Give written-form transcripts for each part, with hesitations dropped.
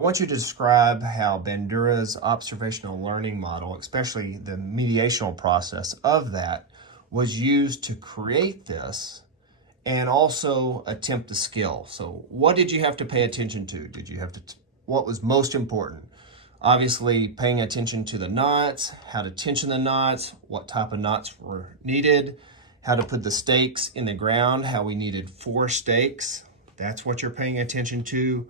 I want you to describe how Bandura's observational learning model, especially the mediational process of that, was used to create this and also attempt the skill. So what did you have to pay attention to? What was most important? Obviously, paying attention to the knots, how to tension the knots, what type of knots were needed, how to put the stakes in the ground, how we needed 4 stakes. That's what you're paying attention to.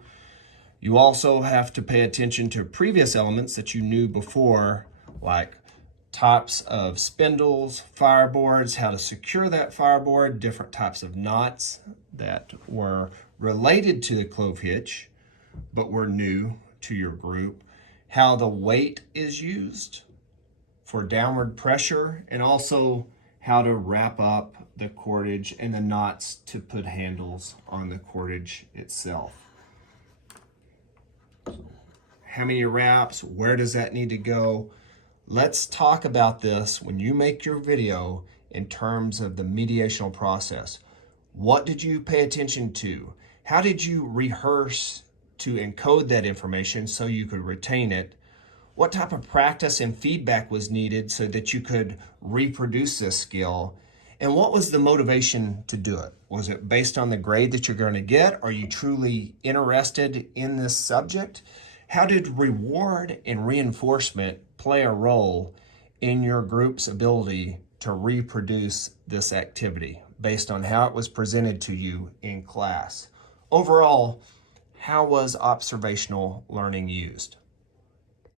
You also have to pay attention to previous elements that you knew before, like types of spindles, fireboards, how to secure that fireboard, different types of knots that were related to the clove hitch, but were new to your group, how the weight is used for downward pressure, and also how to wrap up the cordage and the knots to put handles on the cordage itself. How many wraps? Where does that need to go? Let's talk about this when you make your video in terms of the mediational process. What did you pay attention to? How did you rehearse to encode that information so you could retain it? What type of practice and feedback was needed so that you could reproduce this skill? And what was the motivation to do it? Was it based on the grade that you're going to get? Are you truly interested in this subject? How did reward and reinforcement play a role in your group's ability to reproduce this activity based on how it was presented to you in class? Overall, how was observational learning used?